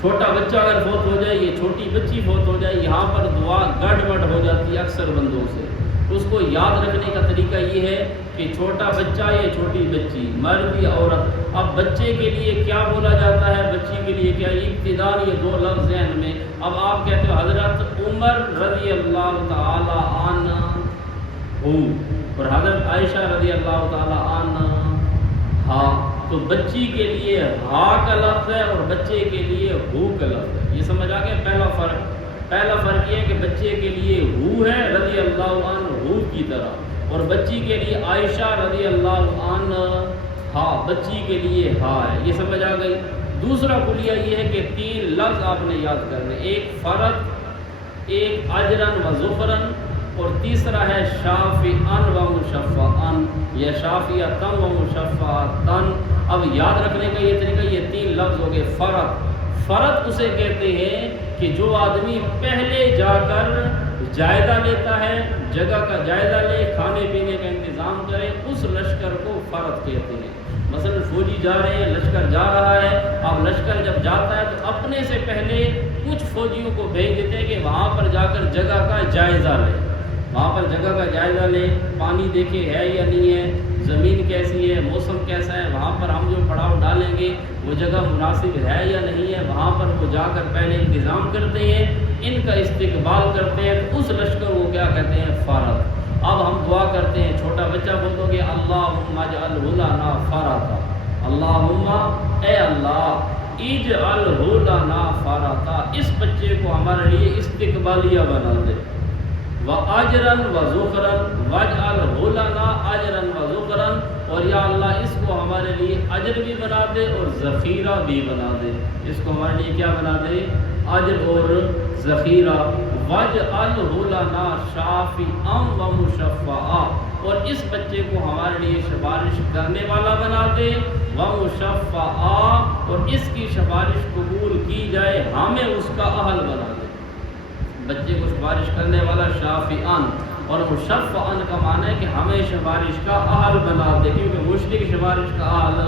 چھوٹا بچہ اگر فوت ہو جائے، یہ چھوٹی بچی فوت ہو جائے، یہاں پر دعا گڑبڑ ہو جاتی ہے اکثر بندوں سے۔ اس کو یاد رکھنے کا طریقہ یہ ہے کہ چھوٹا بچہ یا چھوٹی بچی، مرد یا عورت، اب بچے کے لیے کیا بولا جاتا ہے، بچی کے لیے کیا، ابتداء یہ دو لفظ ذہن میں۔ اب آپ کہتے ہو حضرت عمر رضی اللہ تعالی عنہ اور حضرت عائشہ رضی اللہ تعالی عنہ، ہاں، تو بچی کے لیے ہا کا لفظ ہے اور بچے کے لیے ہو کا لفظ ہے۔ یہ سمجھ آ گیا پہلا فرق یہ ہے کہ بچے کے لیے ہو ہے رضی اللہ عنہ ہو کی طرح، اور بچی کے لیے عائشہ رضی اللہ عنہ ہا، بچی کے لیے ہا ہے۔ یہ سمجھ آ گئی۔ دوسرا کلیہ یہ ہے کہ 3 لفظ آپ نے یاد کرنے، ایک فرد، ایک اجرن و ظفرن، اور تیسرا ہے شافعن و مشفعن، یا شافعتن و مشفعتن۔ اب یاد رکھنے کا یہ طریقہ، یہ 3 لفظ ہو گئے۔ فرد اسے کہتے ہیں کہ جو آدمی پہلے جا کر جائزہ لیتا ہے، جگہ کا جائزہ لے، کھانے پینے کا انتظام کرے، اس لشکر کو فرد کہتے ہیں۔ مثلا فوجی جا رہے ہیں، لشکر جا رہا ہے، اب لشکر جب جاتا ہے تو اپنے سے پہلے کچھ فوجیوں کو بھیج دیتے ہیں کہ وہاں پر جا کر جگہ کا جائزہ لے، وہاں پر جگہ کا جائزہ لے، پانی دیکھے ہے یا نہیں ہے، زمین کیسی ہے، موسم کیسا ہے، وہاں پر ہم جو پڑاؤ ڈالیں گے وہ جگہ مناسب ہے یا نہیں ہے، وہاں پر وہ جا کر پہلے انتظام کرتے ہیں، ان کا استقبال کرتے ہیں، تو اس لشکر کو کیا کہتے ہیں، فرد۔ اب ہم دعا کرتے ہیں، چھوٹا بچہ بولو گے اللہم اجعلہ لنا فرطا، اللہم اے اللہ اجعلہ لنا فرطا، اس بچے کو ہمارے لیے استقبالیہ بنا دے، وَأَجْرًا وَذُخْرًا وَاجْعَلْهُ لَنَا أَجْرًا وَذُخْرًا، اور یا اللہ اس کو ہمارے لیے اجر بھی بنا دے اور ذخیرہ بھی بنا دے، اس کو ہمارے لیے کیا بنا دے، اجر اور ذخیرہ۔ وَاجْعَلْهُ لَنَا شَافِعًا وَمُشَفَّعًا، اور اس بچے کو ہمارے لیے سفارش کرنے والا بنا دے، وَمُشَفَّعًا، اور اس کی سفارش قبول کی جائے، ہمیں اس کا اہل بنا دے۔ بچے کو سفارش کرنے والا شافعان، اور مشفعان کا معنی ہے کہ ہمیں سفارش کا اہل بنا دے، کیونکہ مشرک سفارش کا اہل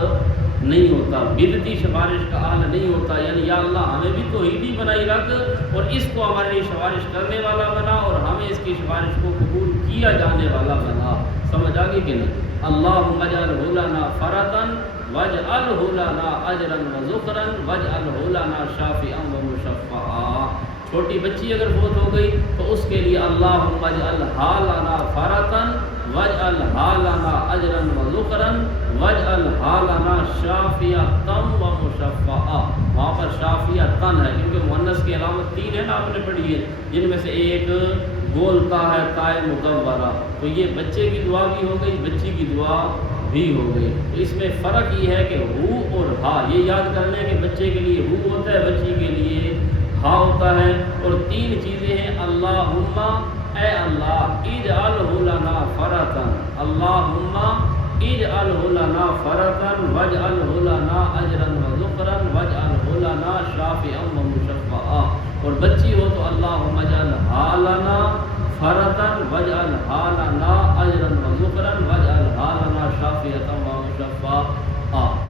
نہیں ہوتا، بدعتی سفارش کا اہل نہیں ہوتا، یعنی یا اللہ ہمیں بھی توحیدی بنائی رکھ اور اس کو ہمارے لیے سفارش کرنے والا بنا، اور ہمیں اس کی سفارش کو قبول کیا جانے والا بنا۔ سمجھ آگے کہ نہیں؟ اللہم اجعلہ لنا فرطا واجعلہ لنا اجرا وذخرا واجعلہ لنا شافعا ومشفعا۔ چھوٹی بچی اگر فوت ہو گئی تو اس کے لیے اللہم اجعلہا لنا فرطا واجعلہا لنا اجرا وذخرا واجعلہا لنا شافعتا ومشفعا۔ وہاں پر شافعتن ہے کیونکہ مؤنث کی علامت 3 ہے نا، آپ نے پڑھی ہے، جن میں سے ایک بولتا ہے تائے مکبرہ، تو یہ بچے کی دعا بھی ہو گئی، بچی کی دعا بھی ہو گئی۔ تو اس میں فرق یہ ہے کہ ہو اور ہا، یہ یاد کر لیں کہ بچے کے لیے ہو ہوتا ہے، بچی کے لیے ہا ہوتا ہے، اور 3 چیزیں ہیں، اللہم اے اللہ اجعلہ لنا فرطا، اللہم اجعلہ لنا فرطا واجعلہ لنا اجرا وذخرا واجعلہ لنا شافعا ومشفعا، اور بچی ہو تو اللہم اجعلہا لنا فرطا واجعلہا لنا اجرا وذخرا واجعلہا لنا شافعا